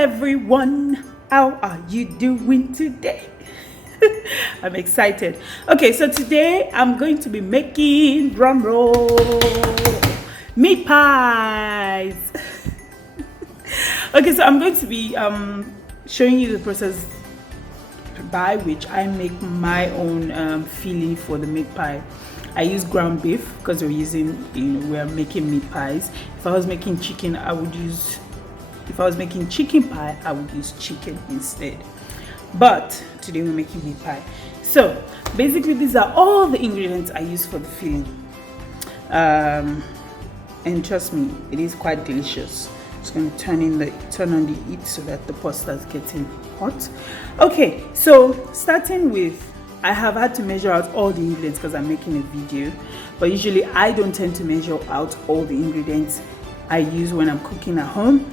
everyone, how are you doing today? I'm excited. Okay, so today I'm going to be making, drum roll, meat pies. Okay, so I'm going to be showing you the process by which I make my own filling for the meat pie. I use ground beef because we're making meat pies. If I was making chicken, if I was making chicken pie, I would use chicken instead. But today we're making meat pie. So basically these are all the ingredients I use for the filling. And trust me, it is quite delicious. Just going to turn on the heat so that the pasta is getting hot. Okay, so starting with, I have had to measure out all the ingredients because I'm making a video, but usually I don't tend to measure out all the ingredients I use when I'm cooking at home,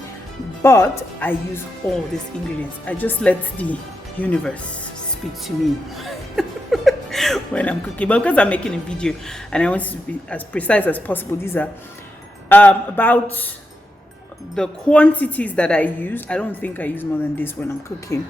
but I use all these ingredients. I just let the universe speak to me when I'm cooking, but because I'm making a video and I want to be as precise as possible, these are about the quantities that I use. I don't think I use more than this when I'm cooking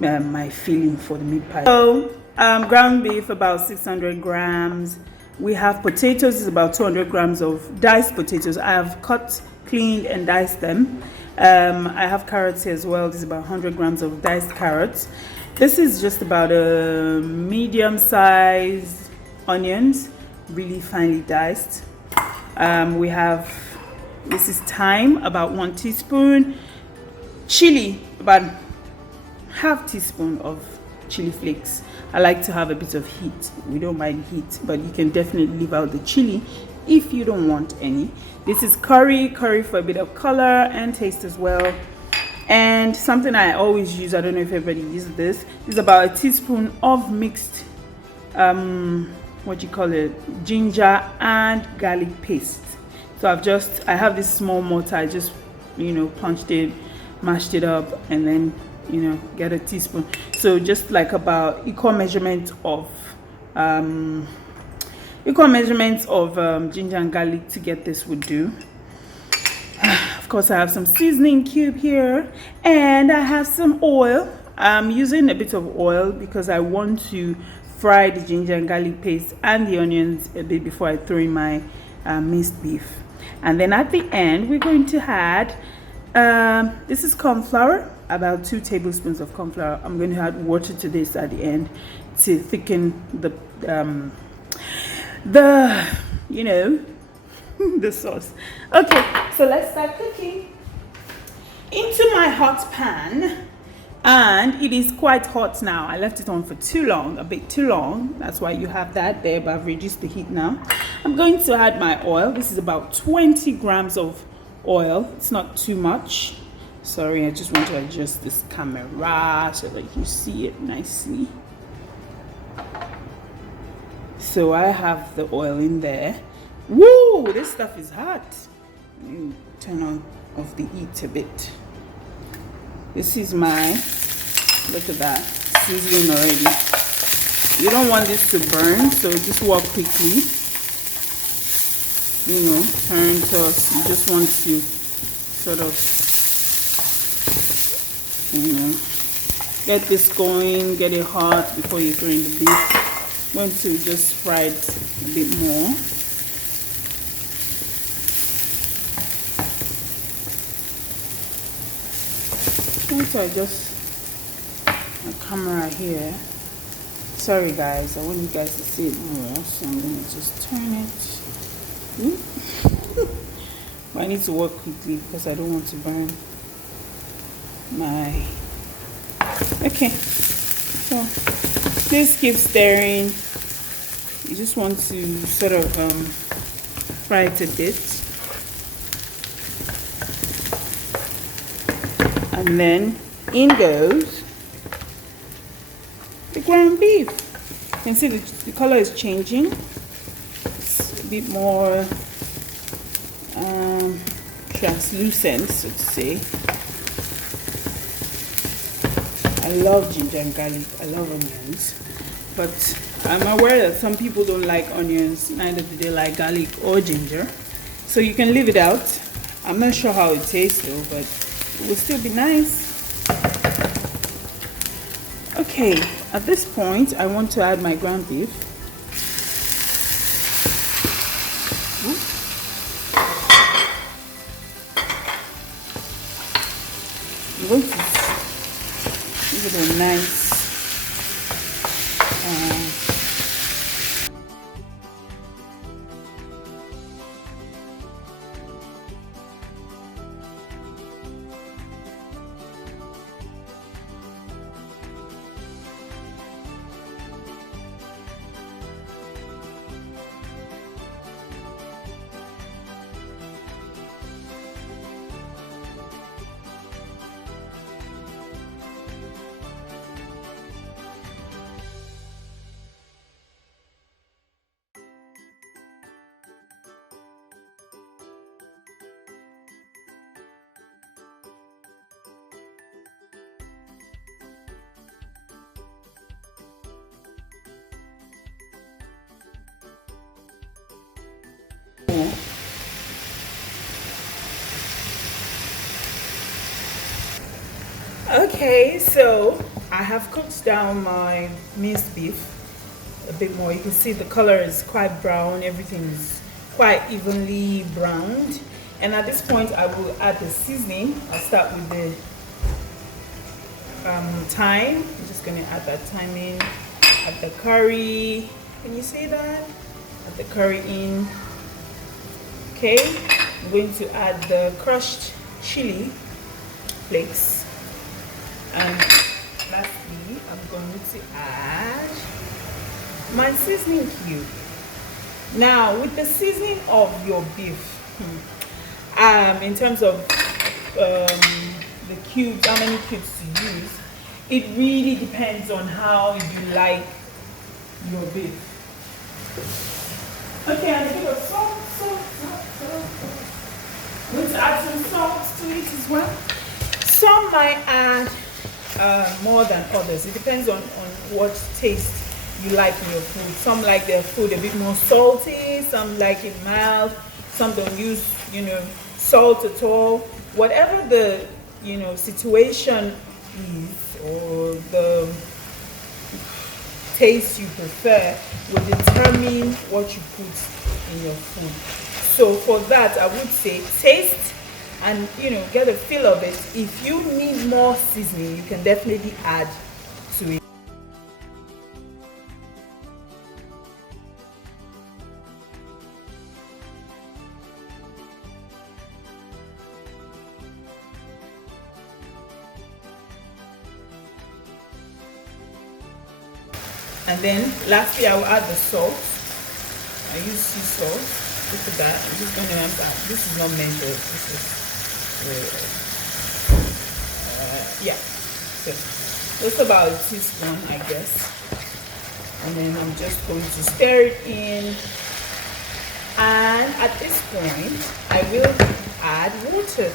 my filling for the meat pie. So ground beef about 600 grams. We have potatoes, is about 200 grams of diced potatoes. I have cut, cleaned and diced them. I have carrots here as well. This is about 100 grams of diced carrots. This is just about a medium size onions, really finely diced. This is thyme, about 1 teaspoon. Chili, about half teaspoon of chili flakes. I like to have a bit of heat. We don't mind heat, but you can definitely leave out the chili if you don't want any. This is curry for a bit of color and taste as well. And something I always use, I don't know if everybody uses this, is about a teaspoon of mixed ginger and garlic paste. So I have this small mortar. I just punched it, mashed it up, and then get a teaspoon. So just like about equal measurement of ginger and garlic to get this would do. Of course, I have some seasoning cube here, and I have some oil. I'm using a bit of oil because I want to fry the ginger and garlic paste and the onions a bit before I throw in my minced beef. And then at the end, we're going to add this is corn flour, about 2 tablespoons of corn flour. I'm going to add water to this at the end to thicken the the sauce. Okay, so let's start cooking. Into my hot pan, and it is quite hot now. I left it on for too long, a bit too long. That's why you have that there, but I've reduced the heat now. I'm going to add my oil. This is about 20 grams of oil. It's not too much. Sorry, I just want to adjust this camera so that you see it nicely. So I have the oil in there. Woo, this stuff is hot. Let me turn off the heat a bit. This is look at that, sizzling already. You don't want this to burn, so just work quickly. Turn, toss. You just want to sort of get this going, get it hot before you throw in the beef. I'm going to just fry it a bit more. So I just my camera here. Sorry guys, I want you guys to see it more, so I'm going to just turn it. But I need to work quickly because I don't want to burn my. Okay, so just keep stirring. You just want to sort of fry it a bit. And then in goes the ground beef. You can see the color is changing. It's a bit more translucent, so to say. I love ginger and garlic. I love onions. But I'm aware that some people don't like onions, neither do they like garlic or ginger. So you can leave it out. I'm not sure how it tastes though, but it will still be nice. Okay, at this point I want to add my ground beef. I'm going to give it a nice Okay, so I have cooked down my minced beef a bit more. You can see the color is quite brown, everything is quite evenly browned. And at this point I will add the seasoning. I'll start with the thyme. I'm just going to add that thyme in, add the curry. Can you see that? Add the curry in. Okay, I'm going to add the crushed chili flakes. And lastly, I'm going to add my seasoning cube. Now, with the seasoning of your beef, in terms of the cubes, how many cubes to use, it really depends on how you like your beef. Okay, and a bit of salt. I'm going to add some salt to it as well. Some might add more than others. It depends on what taste you like in your food. Some like their food a bit more salty, some like it mild, some don't use salt at all. Whatever the situation is, or the taste you prefer, will determine what you put in your food. So for that, I would say taste and get a feel of it. If you need more seasoning, you can definitely add to it. And then lastly, I will add the salt. I use sea salt. Look at that. I'm just going to add that. This is not measured. This is yeah. So just about a teaspoon, I guess. And then I'm just going to stir it in. And at this point, I will add water,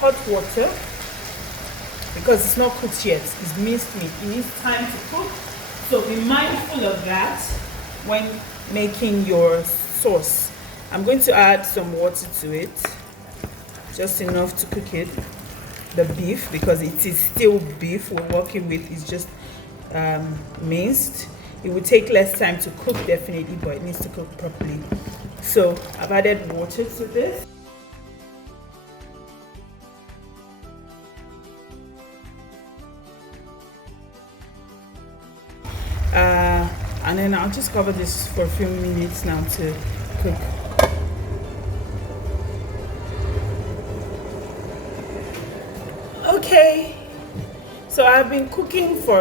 hot water, because it's not cooked yet. It's minced meat. It needs time to cook. So be mindful of that when making your sauce. I'm going to add some water to it, just enough to cook it, the beef, because it is still beef we're working with. It's just minced. It will take less time to cook definitely, but it needs to cook properly. So I've added water to this. And then I'll just cover this for a few minutes now to cook. Okay, so I've been cooking for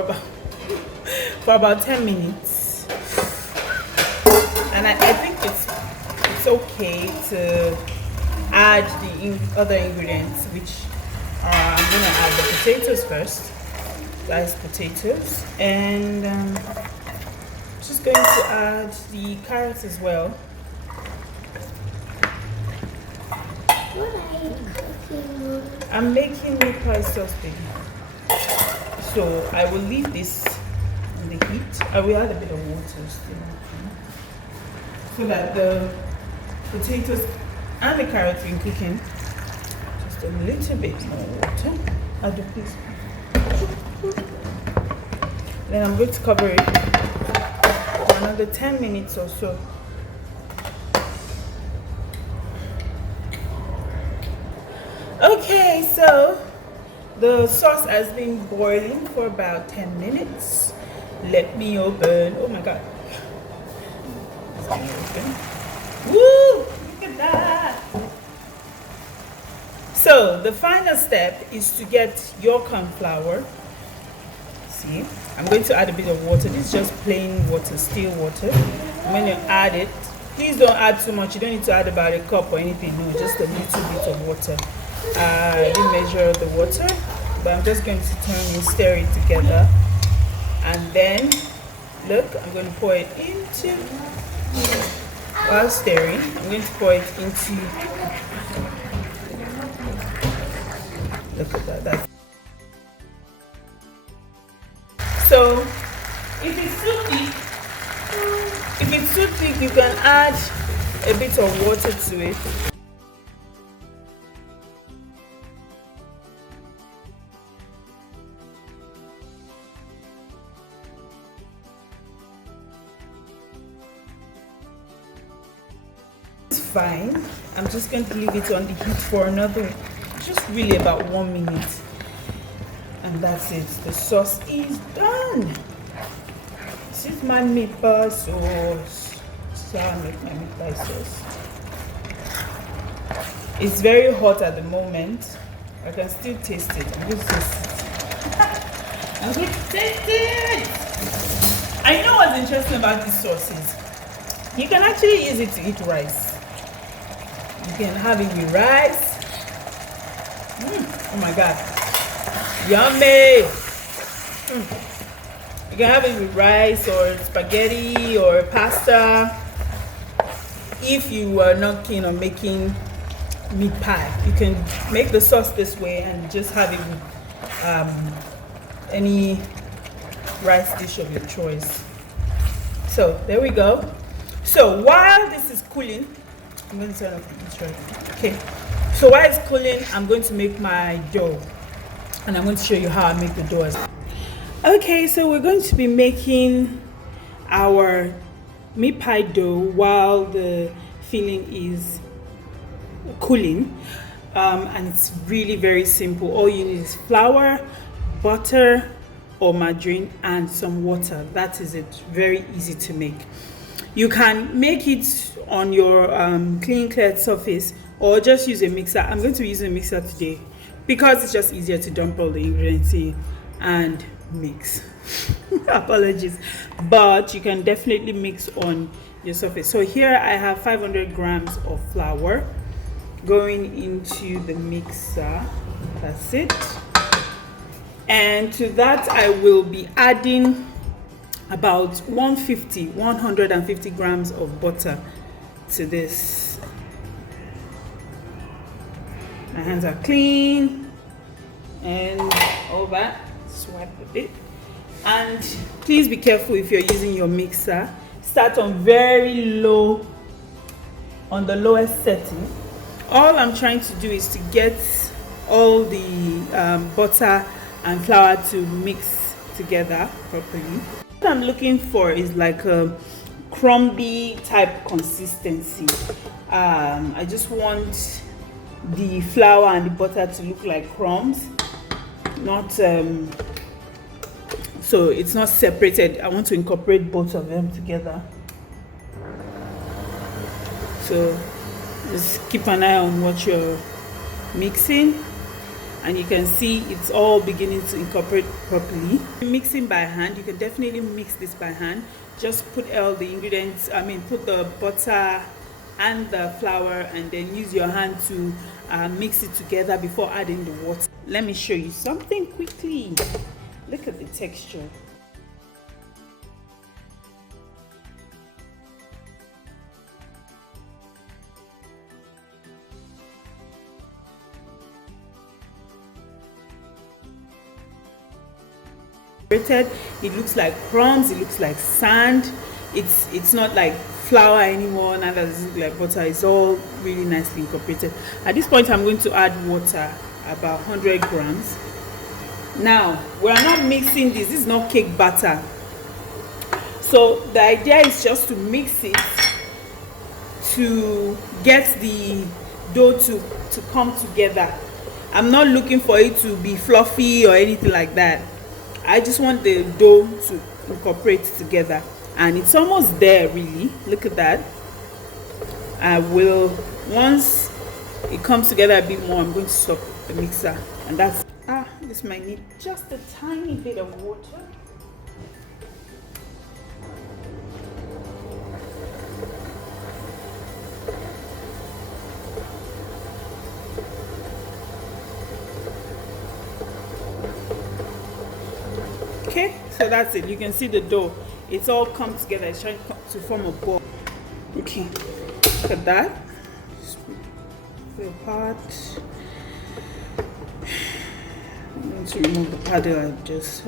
about 10 minutes, and I think it's okay to add the other ingredients, which I'm gonna add the potatoes first. Diced potatoes, and just going to add the carrots as well. What are you cooking? I'm making meatpie sauce, baby. So I will leave this in the heat. I will add a bit of water still, so that the potatoes and the carrots will be cooking. Just a little bit more water. Add the piece. Then I'm going to cover it for another 10 minutes or so. Okay, so the sauce has been boiling for about 10 minutes. Let me open. Oh my god. Woo! Look at that. So the final step is to get your corn flour. See, I'm going to add a bit of water. This is just plain water, still water. I'm going to add it. Please don't add too much. You don't need to add about a cup or anything. No, just a little bit of water. I didn't measure the water, but I'm just going to turn and stir it together. And then, look, I'm going to pour it into, while stirring, I'm going to pour it into, look at that. So, if it's too thick, you can add a bit of water to it. Fine. I'm just going to leave it on the heat for another, just really about 1 minute, and that's it. The sauce is done. This is my meatball sauce. This is how I make my meatball sauce. It's very hot at the moment. I can still taste it. I'm going to taste it. I'm going to taste it. I know what's interesting about these sauces. You can actually use it to eat rice. You can have it with rice. Oh my god, yummy. You can have it with rice or spaghetti or pasta. If you are not keen on making meat pie, you can make the sauce this way and just have it with any rice dish of your choice. So there we go. So while this is cooling, I'm going to turn off the heat. Okay, so while it's cooling, I'm going to make my dough, and I'm going to show you how I make the dough as well. Okay, so we're going to be making our meat pie dough while the filling is cooling, and it's really very simple. All you need is flour, butter or margarine, and some water. That is it. Very easy to make. You can make it on your clean cleared surface or just use a mixer. I'm going to be using a mixer today because it's just easier to dump all the ingredients in and mix. Apologies, but you can definitely mix on your surface. So here I have 500 grams of flour going into the mixer. That's it. And to that I will be adding about 150 grams of butter to this. My hands are clean and all that. Swipe a bit. And please be careful if you're using your mixer. Start on very low, on the lowest setting. All I'm trying to do is to get all the butter and flour to mix together properly. What I'm looking for is like a crumbly type consistency. I just want the flour and the butter to look like crumbs, not so it's not separated. I want to incorporate both of them together. So just keep an eye on what you're mixing, and you can see it's all beginning to incorporate properly. Mixing by hand, you can definitely mix this by hand. Just put all the ingredients, put the butter and the flour, and then use your hand to mix it together before adding the water. Let me show you something quickly. Look at the texture. It looks like crumbs, it looks like sand. It's not like flour anymore, neither does it look like butter. It's all really nicely incorporated. At this point I'm going to add water, about 100 grams. Now we are not mixing this. This is not cake batter. So the idea is just to mix it to get the dough to come together. I'm not looking for it to be fluffy or anything like that. I just want the dough to incorporate together, and it's almost there really. Look at that. I will, once it comes together a bit more, I'm going to stop the mixer, and that's this might need just a tiny bit of water. Okay, so that's it. You can see the dough, it's all come together. It's trying to form a ball. Okay, look at that. Just put it apart. I'm going to remove the paddle. I just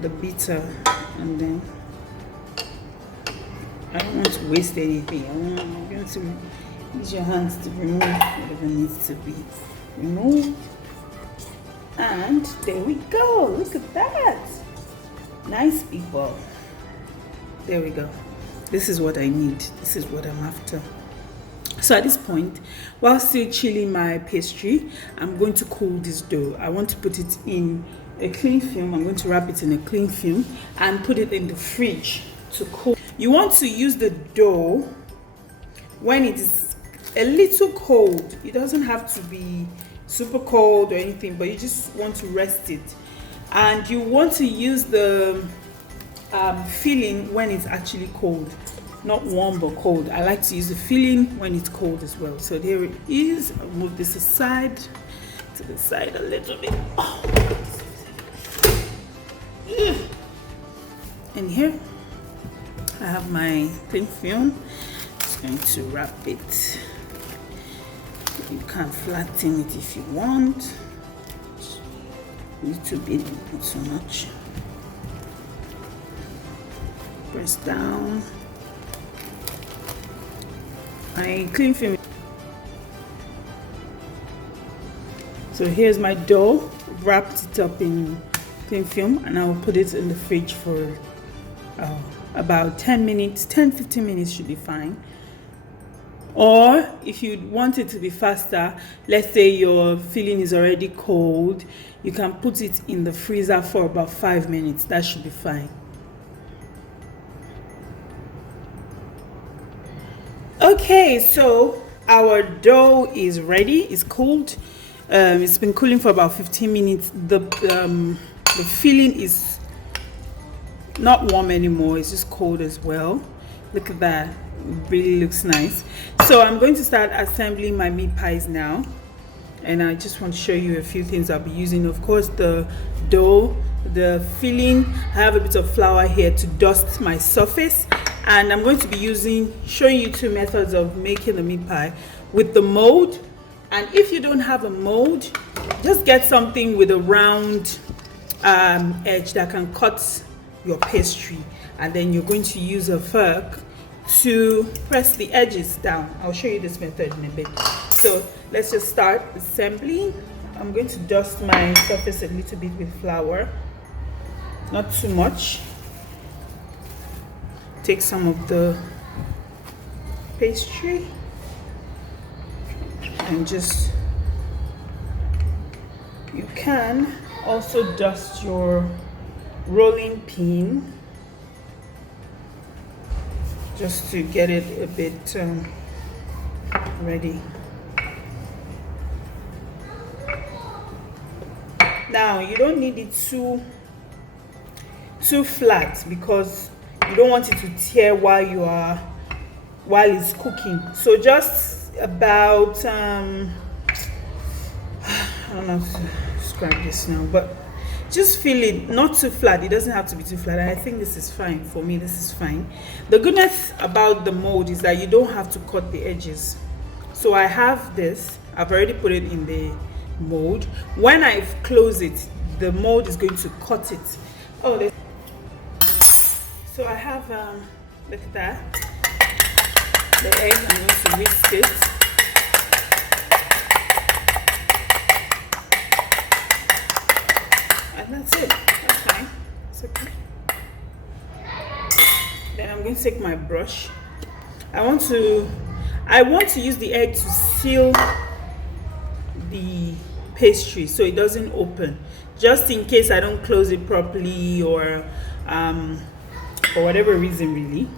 the beater, and then I don't want to waste anything. I'm going to use your hands to remove whatever needs to be removed. And there we go. Look at that. Nice, people. There we go. This is what I need. This is what I'm after. So at this point, while still chilling my pastry, I'm going to cool this dough. I want to put it in a cling film. I'm going to wrap it in a cling film and put it in the fridge to cool. You want to use the dough when it is a little cold. It doesn't have to be super cold or anything, but you just want to rest it. And you want to use the filling when it's actually cold, not warm but cold. I like to use the filling when it's cold as well. So there it is. I'll move this aside to the side a little bit. Oh. And here I have my cling film. Just going to wrap it. You can flatten it if you want. A little bit, not so much. Press down. My cling film. So here's my dough. Wrapped it up in cling film, and I will put it in the fridge for about 10 minutes. 10-15 minutes should be fine. Or if you want it to be faster, let's say your filling is already cold, you can put it in the freezer for about 5 minutes. That should be fine. Okay, so our dough is ready. It's cooled. It's been cooling for about 15 minutes. The filling is not warm anymore. It's just cold as well. Look at that. It really looks nice. So I'm going to start assembling my meat pies now, and I just want to show you a few things I'll be using. Of course, the dough, the filling. I have a bit of flour here to dust my surface, and I'm going to be showing you two methods of making the meat pie with the mold. And if you don't have a mold, just get something with a round edge that can cut your pastry, and then you're going to use a fork to press the edges down. I'll show you this method in a bit. So let's just start assembling. I'm going to dust my surface a little bit with flour, not too much. Take some of the pastry and just, you can also dust your rolling pin just to get it a bit ready. Now you don't need it too flat, because you don't want it to tear while it's cooking. So just about I don't know how to describe this now, but just feel it not too flat. It doesn't have to be too flat. I think this is fine. For me, this is fine. The goodness about the mold is that you don't have to cut the edges. So I have this. I've already put it in the mold. When I close it, the mold is going to cut it. Oh, so I have look at that. The egg. I'm going to whisk it. that's it. That's fine. It's okay. Then I'm going to take my brush. I want to use the egg to seal the pastry so it doesn't open, just in case I don't close it properly, or for whatever reason really.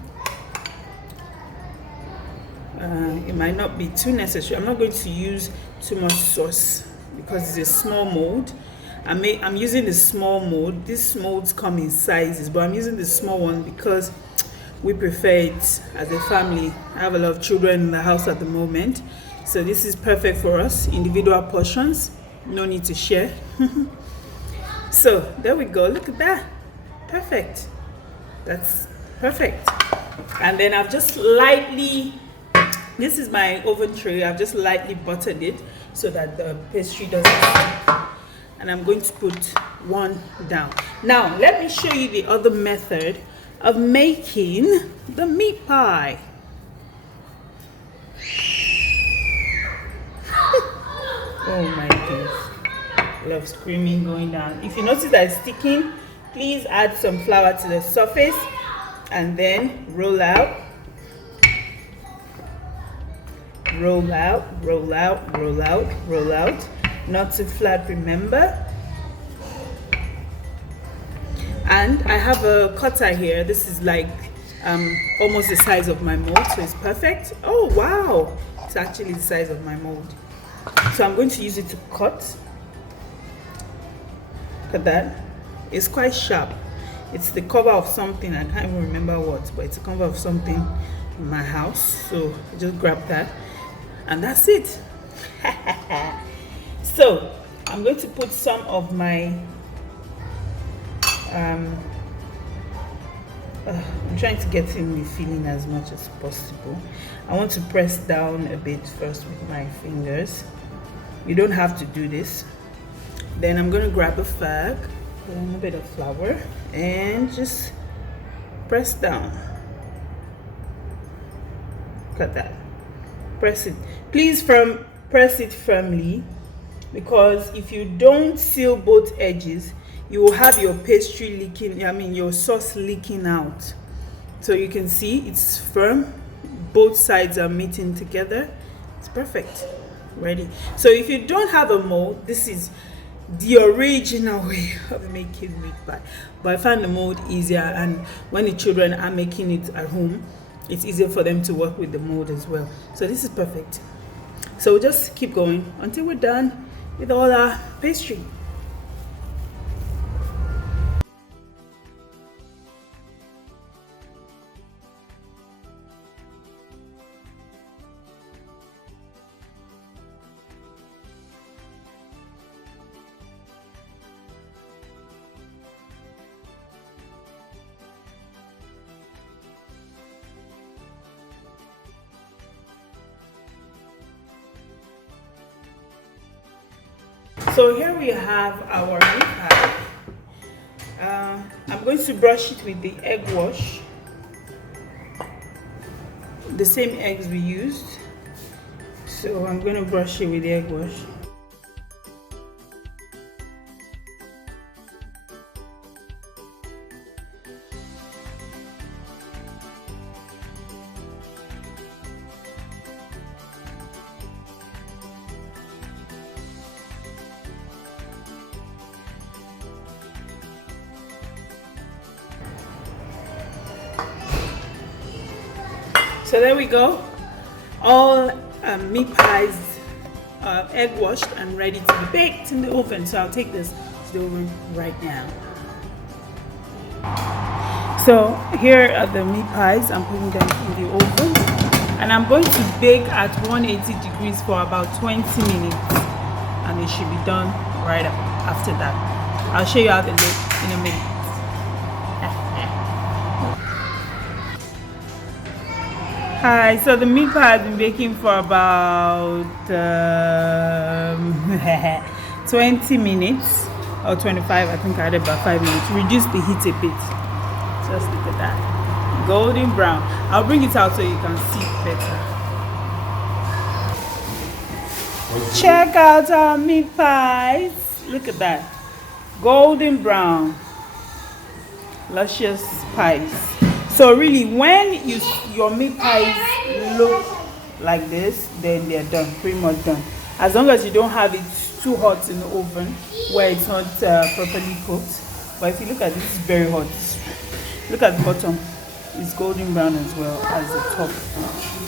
It might not be too necessary. I'm not going to use too much sauce because it's a small mold. I'm using the small mold. These molds come in sizes, but I'm using the small one because we prefer it as a family. I have a lot of children in the house at the moment, so this is perfect for us. Individual portions, no need to share. So there we go. Look at that. Perfect. That's perfect. And then I've just lightly, this is my oven tray, I've just lightly buttered it so that the pastry doesn't stick. And I'm going to put one down. Now let me show you the other method of making the meat pie. Oh my goodness. Love screaming going down. If you notice that it's sticking, please add some flour to the surface and then roll out. Roll out, roll out, roll out, roll out. Not too flat, remember. And I have a cutter here. This is like almost the size of my mold, so it's perfect. Oh wow, it's actually the size of my mold. So I'm going to use it to cut. Look at that. It's quite sharp. It's the cover of something, I can't even remember what, but it's a cover of something in my house. So I just grab that and that's it. So I'm going to put some of my I'm trying to get in the filling as much as possible. I want to press down a bit first with my fingers. You don't have to do this. Then I'm going to grab a fag, put in a bit of flour, and just press down. Look at that. Press it. Please press it firmly, because if you don't seal both edges, you will have your pastry leaking, your sauce leaking out. So you can see it's firm. Both sides are meeting together. It's perfect. Ready. So if you don't have a mold, this is the original way of making meat pie. But I find the mold easier, and when the children are making it at home, it's easier for them to work with the mold as well. So this is perfect. So we'll just keep going until we're done with all our pastry. So here we have our meat pie. I'm going to brush it with the egg wash, the same eggs we used. So I'm going to brush it with the egg wash. So there we go, all meat pies egg washed and ready to be baked in the oven. So I'll take this to the oven right now. So here are the meat pies. I'm putting them in the oven, and I'm going to bake at 180 degrees for about 20 minutes, and it should be done right after that. I'll show you how they look in a minute. Hi, so the meat pie has been baking for about 20 minutes or 25. I think I had about 5 minutes. Reduce the heat a bit. Just look at that. Golden brown. I'll bring it out so you can see better. Check out our meat pies. Look at that. golden brown, luscious pies. So really, when your meat pies look like this, then they're done, pretty much done. As long as you don't have it too hot in the oven where it's not properly cooked. But if you look at this, it's very hot. Look at the bottom, it's golden brown as well as the top.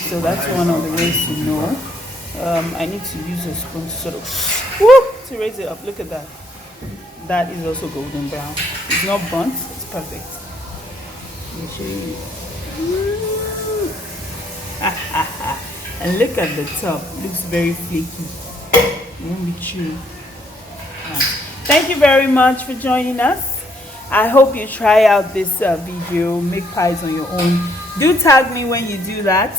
So that's one of the ways to know. I need to use a spoon to sort of to raise it up. Look at that. That is also golden brown. It's not burnt, it's perfect. Let me show you. And look at the top, looks very flaky. It won't be chewy. Thank you very much for joining us. I hope you try out this video, make pies on your own. Do tag me when you do that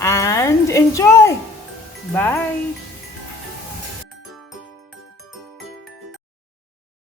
and enjoy. Bye.